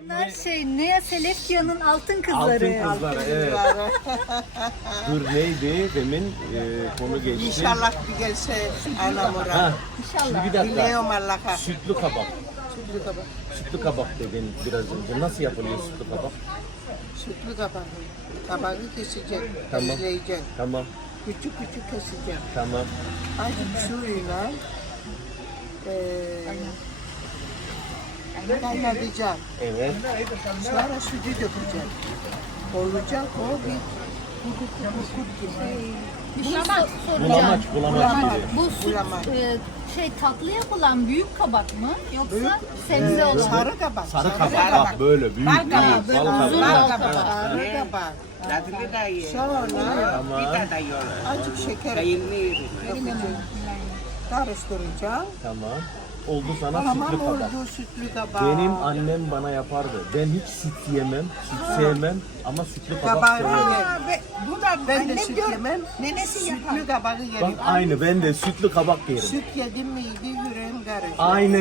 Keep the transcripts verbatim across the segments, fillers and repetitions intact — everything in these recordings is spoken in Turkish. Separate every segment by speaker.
Speaker 1: Bunlar şey Nea Selefkia'nın altın kızları.
Speaker 2: Altın kızları, evet. Dur neydi? Demin e, konu geçti.
Speaker 3: İnşallah bir gelse anamura.
Speaker 2: Ha, şimdi bir dakika.
Speaker 3: Biliyorum Allah'a.
Speaker 2: Sütlü kabak.
Speaker 3: Sütlü kabak.
Speaker 2: Sütlü kabak dedin biraz önce. Nasıl yapılıyor sütlü kabak?
Speaker 3: Sütlü kabak. Kabağı kesecek,
Speaker 2: Tamam.
Speaker 3: temizleyecek.
Speaker 2: Tamam,
Speaker 3: Küçük küçük kesecek.
Speaker 2: tamam.
Speaker 3: Azıcık suyla eee kaynatacak.
Speaker 2: Evet.
Speaker 3: Sonra sütü dökecek. Olacak o bir kurt kurt gibi.
Speaker 1: Bir şey so-
Speaker 2: Bulamaç,
Speaker 1: soracağım.
Speaker 2: bulamaç gibi.
Speaker 1: Bu süt
Speaker 3: Bulamaç.
Speaker 1: e, şey tatlı yapılan büyük kabak mı yoksa
Speaker 3: Büyük,
Speaker 1: sebze olan?
Speaker 3: Sarı kabak.
Speaker 2: Sarı kabak bak böyle büyük büyük.
Speaker 3: kabak,
Speaker 2: Bal
Speaker 1: uzun
Speaker 2: kabak.
Speaker 1: bal kabak.
Speaker 3: Sarı kabak. Sonra
Speaker 2: Tamam,
Speaker 3: azıcık şeker dökecek. Karıştıracağım.
Speaker 2: tamam. Oldu sana
Speaker 3: Tamam
Speaker 2: sütlü kabak.
Speaker 3: oldu sütlü kabak.
Speaker 2: Benim annem bana yapardı. Ben hiç süt yemem, süt sevmem ama sütlü kabak
Speaker 3: Kabağı
Speaker 2: severim.
Speaker 3: yerim.
Speaker 4: Ve bu da
Speaker 3: Ben de
Speaker 4: annem
Speaker 3: süt
Speaker 4: diyor,
Speaker 3: yemem.
Speaker 4: nenesi yapar.
Speaker 3: Sütlü kabağı
Speaker 2: Bak
Speaker 3: yerim.
Speaker 2: aynı ben de sütlü kabak yerim.
Speaker 3: Süt yedim miydi yüreğim karışır.
Speaker 2: Aynı.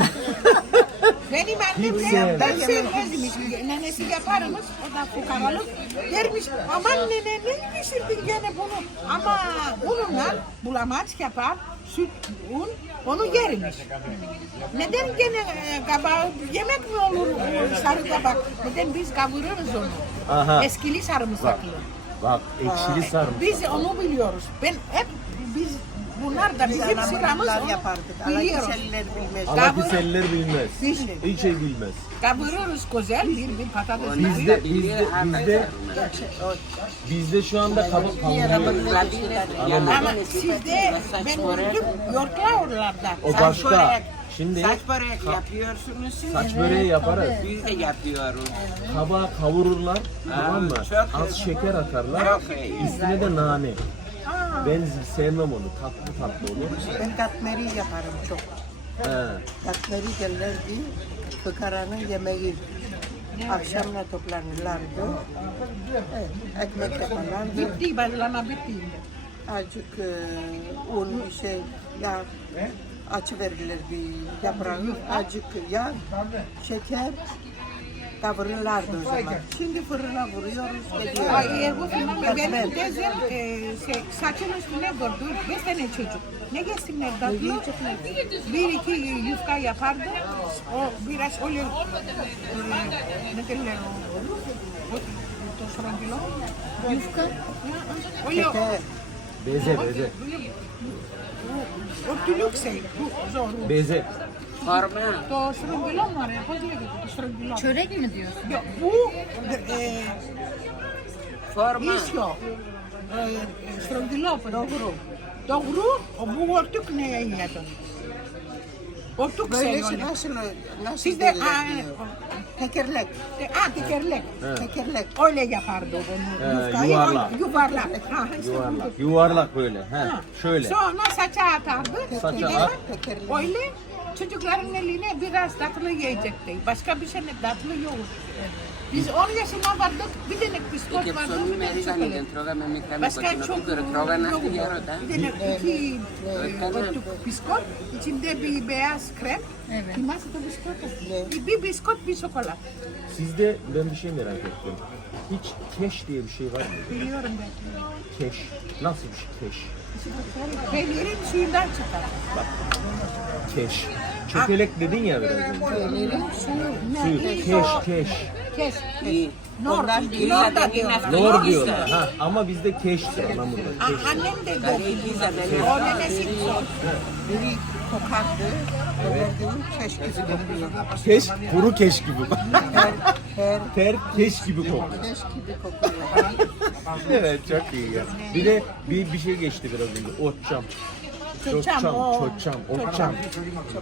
Speaker 4: Benim annem
Speaker 2: Hiç
Speaker 4: de
Speaker 2: sevmem.
Speaker 4: ben sevmezmiş. Nenesi yaparmış, o da fukaralık. Dermiş, aman nene ne pişirdin gene bunu? Ama bununla bulamaç yapar, süt, un, onu yermiş. Neden gene e, kabağı yemek mi olur o sarı kabak? Neden biz kavururuz onu?
Speaker 2: Aha.
Speaker 4: Eskili sarımsaklı.
Speaker 2: Bak ekşili sarımsak.
Speaker 4: Biz onu biliyoruz. Ben hep biz bunlar da
Speaker 3: Biz
Speaker 4: bizim sıramız
Speaker 3: anamlar
Speaker 4: onu
Speaker 3: yapardık.
Speaker 4: biliyoruz.
Speaker 3: Alakiseller bilmez.
Speaker 2: Alakiseller bilmez.
Speaker 4: Biz-
Speaker 2: Hiç şey bilmez.
Speaker 4: Kavururuz güzel bir bir patates.
Speaker 2: Bizde bizde bizde bizde şu anda kabak kavuruyor.
Speaker 4: Ama sizde ben gördüm yoğurtla oralarda.
Speaker 2: O başka. Şimdi
Speaker 5: Saç börek yapıyorsunuz siz.
Speaker 2: saç böreği yaparız.
Speaker 5: Biz de yapıyoruz.
Speaker 2: Kabağı kavururlar, tamam mı?
Speaker 5: çok
Speaker 2: Az şeker atarlar.
Speaker 5: Çok iyi.
Speaker 2: Üstüne de nane. Ben sevmem onu. Tatlı tatlı olur.
Speaker 3: Ben katmeri yaparım çok.
Speaker 2: He.
Speaker 3: Katmeri derlerdi. Fıkaranın yemeği. Akşamla toplanırlardı. Evet, ekmek yaparlardı.
Speaker 4: Bitti bazlama bitti.
Speaker 3: Azıcık e, un bir şey yağ açı verirlerdi yaprağı. Azıcık yağ, şeker kavururlardı o zaman. Şimdi fırına vuruyoruz. Geliyor.
Speaker 4: Ay bu film
Speaker 3: Katmer.
Speaker 4: benim teyzem e, şey, saçın üstüne gördü. Beş tane çocuk. Ne geçsinler tatlı? Bir iki yufka yapardı. O biraz öyle e, ne derler o? o- Tosrangilo.
Speaker 1: Yufka.
Speaker 4: Öyle
Speaker 3: Şeker.
Speaker 2: Beze beze.
Speaker 4: örtülük şey. Bu zor.
Speaker 2: Beze.
Speaker 5: Forma.
Speaker 4: Tosrangilo var ya. Hadi tosrangilo.
Speaker 1: Çörek mi diyorsun?
Speaker 4: Yok, bu e,
Speaker 5: Forma.
Speaker 4: isyo. E, strangilo. Doğru. Doğru. O bu örtük ne yapıyor? Örtük
Speaker 3: Böyle
Speaker 4: şey
Speaker 3: şey
Speaker 4: öyle.
Speaker 3: nasıl nasıl
Speaker 4: Sizde
Speaker 3: derler
Speaker 4: aa,
Speaker 3: diyor. Tekerlek.
Speaker 4: ah tekerlek.
Speaker 3: Tekerlek.
Speaker 4: Öyle yapardı bunu.
Speaker 2: He,
Speaker 4: Yufkayı,
Speaker 2: yuvarlak.
Speaker 4: Yuvarlak. Ha, işte
Speaker 2: Yuvarlak.
Speaker 4: bu.
Speaker 2: Yuvarlak böyle. He.
Speaker 4: Ha.
Speaker 2: Şöyle.
Speaker 4: Sonra saça atardı.
Speaker 2: Saça
Speaker 4: Bir de
Speaker 2: at.
Speaker 3: Tekerlek.
Speaker 4: Öyle çocukların eline biraz tatlı yiyecekti. Başka bir şey tatlı yok. Biz on yaşına vardık. Bir tane
Speaker 5: Και
Speaker 4: biskot vardı.
Speaker 5: ψωμί
Speaker 4: Bir
Speaker 5: με
Speaker 4: tane
Speaker 5: ρίγανη δεν
Speaker 4: çikolata.
Speaker 5: τρώγαμε μικρά με
Speaker 4: Başka çok
Speaker 5: κοκκινοπούλτο, τρώγανε αυτή η ερώτα.
Speaker 4: Bir tane iki e, biskot, içinde bir beyaz krem.
Speaker 1: Evet.
Speaker 4: Bir masa da biskot. Bir, bir biskot, bir şokolat.
Speaker 2: Sizde ben bir şey merak ettim. Hiç keş diye bir şey var mı?
Speaker 4: Biliyorum ben.
Speaker 2: Keş. Nasıl bir şey keş?
Speaker 4: Peynirin suyundan çıkar.
Speaker 2: Keş. Çökelek dedin ya biraz önce.
Speaker 4: Peynirin suyu.
Speaker 2: Suyu.
Speaker 4: Ne?
Speaker 2: Keş, keş.
Speaker 4: Kes.
Speaker 5: Η
Speaker 4: Nor.
Speaker 5: η
Speaker 4: Nor da
Speaker 5: Ισabελίνα
Speaker 4: diyorlar.
Speaker 5: αυτή
Speaker 2: Lor
Speaker 5: η
Speaker 2: diyorlar. Ha, ama bizde keştir anamurda.
Speaker 4: A-
Speaker 2: Keş.
Speaker 4: Annem de
Speaker 5: Δηλαδή η
Speaker 4: dedi.
Speaker 5: Ισabελίνα
Speaker 4: O nenesi
Speaker 3: Biri kokardı. Öbürü keşke kokuyor.
Speaker 2: Keş, kuru keş gibi.
Speaker 3: Her, her
Speaker 2: Ter keş gibi kokuyor.
Speaker 3: keş gibi kokuyor.
Speaker 2: Evet çok iyi ya. Bir de bir, bir şey geçti biraz önce. Otçam.
Speaker 4: Çoçam,
Speaker 2: Çoçam,
Speaker 4: o.
Speaker 2: çoçam, otçam.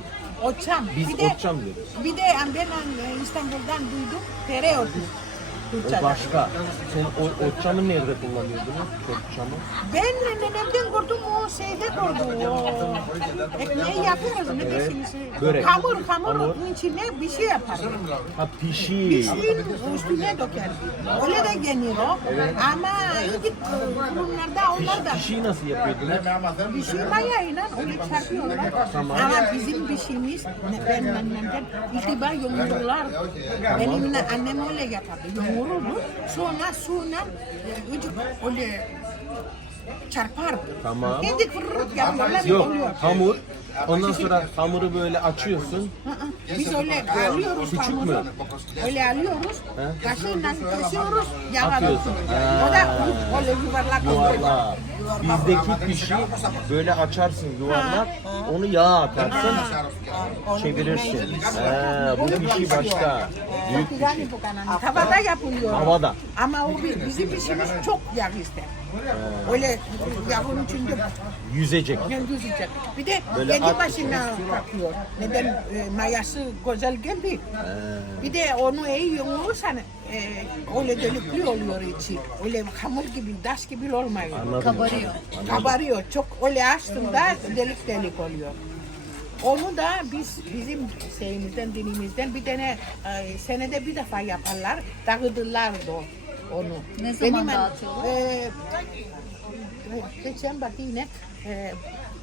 Speaker 4: Oçam.
Speaker 2: Biz
Speaker 4: Bir de,
Speaker 2: otçam diyoruz.
Speaker 4: bir de ben e, İstanbul'dan duydum. Tereotu.
Speaker 2: O başka. Sen o, o çamı nerede kullanıyordunuz? Çok çamı.
Speaker 4: Ben nenemden gördüm o şeyde gördüm. O ekmeği yapıyoruz ne
Speaker 2: Evet.
Speaker 4: desiniz?
Speaker 2: Börek.
Speaker 4: Hamur, hamurun
Speaker 2: Hamur.
Speaker 4: içine bir şey yaparız.
Speaker 2: Ha pişi.
Speaker 4: Pişirin üstüne dökeriz. Öyle de yenir o. Ama gidip bunlarda onlar da
Speaker 2: Pişiyi nasıl yapıyordunuz?
Speaker 4: bir şey mayayla öyle çarpıyorlar. Ama bizim pişimiz ben annemden iltiba yoğururlar. Benim annem öyle yapardı. Yoğururdu. Sonra suyla e, ucuk öyle çarpardı.
Speaker 2: Tamam.
Speaker 4: Kendi fırırıp yaparlar
Speaker 2: Yok,
Speaker 4: oluyor.
Speaker 2: hamur. Ondan sonra hamuru böyle açıyorsun.
Speaker 4: Hı hı. Biz öyle alıyoruz
Speaker 2: Küçük
Speaker 4: hamuru.
Speaker 2: mü?
Speaker 4: Öyle alıyoruz. Kaşığıyla kesiyoruz. Yağ
Speaker 2: Atıyorsun.
Speaker 4: atıyoruz. O da öyle yuvarlak oluyor.
Speaker 2: Yuvarlak. Bizdeki pişi böyle açarsın yuvarlak. Onu yağa atarsın. Çevirirsin. Ha, bu pişi başka. Büyük pişi.
Speaker 4: Yani bu kanan. Tavada yapılıyor.
Speaker 2: Tavada.
Speaker 4: Ama o bi- bizim pişimiz çok yağ ister. Öyle yağın içinde
Speaker 2: Yüzecek.
Speaker 4: yüzecek. Bir de
Speaker 2: Böyle
Speaker 4: kendi
Speaker 2: at-
Speaker 4: başına kalkıyor. Neden e, mayası güzel geldi. Bir de onu iyi yoğurursan e, öyle delikli oluyor içi. Öyle hamur gibi, taş gibi olmuyor.
Speaker 2: Anladım.
Speaker 1: Kabarıyor.
Speaker 4: Kabarıyor. Çok öyle açtığında delik delik oluyor. Onu da biz bizim şeyimizden, dinimizden bir tane e, senede bir defa yaparlar. Dağıtırlar da onu.
Speaker 1: Ne zaman
Speaker 4: an-
Speaker 1: dağıtıyorlar?
Speaker 4: E, December yine e,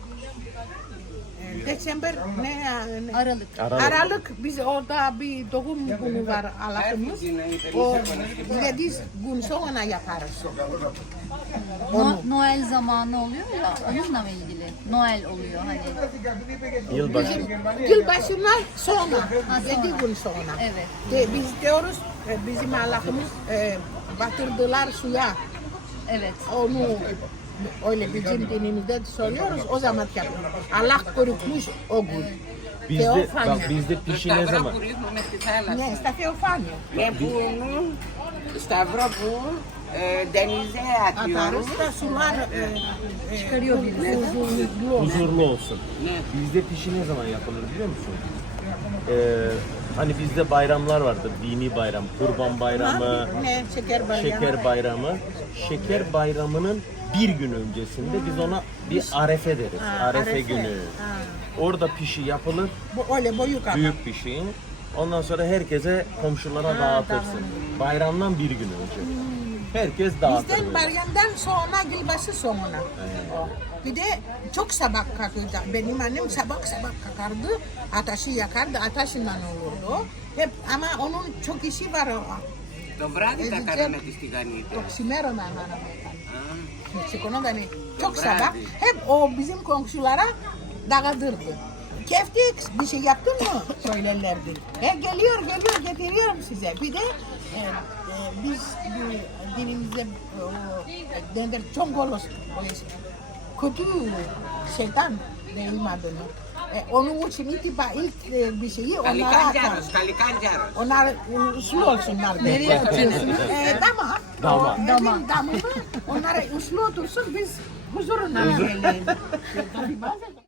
Speaker 4: e, December ne ne-
Speaker 1: Aralık.
Speaker 2: Aralık.
Speaker 4: Aralık biz orada bir doğum günü var Allah'ımız. O yedi gün sonra yaparız.
Speaker 1: No- Noel zamanı oluyor ya, onunla mı ilgili? Noel oluyor hani.
Speaker 2: Yılbaşı.
Speaker 4: Yılbaşından sonra,
Speaker 1: Ha,
Speaker 4: yedi
Speaker 1: sonra.
Speaker 4: gün sonra.
Speaker 1: Evet.
Speaker 4: De, biz diyoruz, e, bizim Allah'ımız e, batırdılar suya.
Speaker 1: Evet.
Speaker 4: Onu öyle bizim dinimizde söylüyoruz, o zaman yapıyoruz. Allah korkmuş o gün.
Speaker 2: Bizde,
Speaker 4: Teofania.
Speaker 2: bak bizde pişi ne
Speaker 5: Σταυρό
Speaker 2: zaman?
Speaker 5: που ρίχνουμε στη θάλασσα.
Speaker 4: Ne, στα Θεοφάνεια.
Speaker 5: Και πουλούν σταυρό που ε, denize atıyoruz.
Speaker 4: Atarız da sular e, e,
Speaker 1: Çıkarıyor bizi.
Speaker 4: huzurlu olur.
Speaker 2: Huzurlu olsun.
Speaker 5: Ne?
Speaker 2: Bizde pişi ne zaman yapılır biliyor musun? Ee, hani bizde bayramlar vardır. Dini bayram, kurban bayramı,
Speaker 4: Ne, şeker bayramı.
Speaker 2: şeker bayramı. Şeker bayramının bir gün öncesinde biz ona bir arefe deriz.
Speaker 4: Ha,
Speaker 2: Arefe,
Speaker 4: arefe.
Speaker 2: günü.
Speaker 4: Ha.
Speaker 2: Orada pişi yapılır.
Speaker 4: Bu öyle boyu kadar.
Speaker 2: Büyük pişi. Ondan sonra herkese komşulara dağıtırsın. Bayramdan bir gün önce. Herkes dağıtır.
Speaker 4: Bizden
Speaker 2: böyle.
Speaker 4: bayramdan sonra, yılbaşı sonra. Bir de çok sabah kalkıyordu. Benim annem sabah sabah kalkardı, ateşi yakardı, ateşinden olurdu. Hep ama onun çok işi var.
Speaker 5: Το βράδυ τα
Speaker 4: Edeceğim.
Speaker 5: κάναμε τη στιγανίτα.
Speaker 4: Yok, simerodan aramayken.
Speaker 5: Α,
Speaker 4: Meksiko'nun da ne? Çok
Speaker 5: Bravo.
Speaker 4: sabah hep o bizim komşulara dağıtırdı. Keftik bir şey yaptın mı söylerlerdi. E, geliyor geliyor getiriyorum size. Bir de e, e, biz bu dinimizde e, o denir çongolos o kötü şeytan deyim adını. E, onun için itiba ilk e, bir şeyi onlara atar.
Speaker 5: Καλικάντζαρος, καλικάντζαρος.
Speaker 4: Onlar e, uslu olsunlar. Nereye atıyorsunuz? E, dama.
Speaker 2: Dama.
Speaker 4: O evin damını onlara uslu otursun biz huzuruna gelelim. Tabii bazen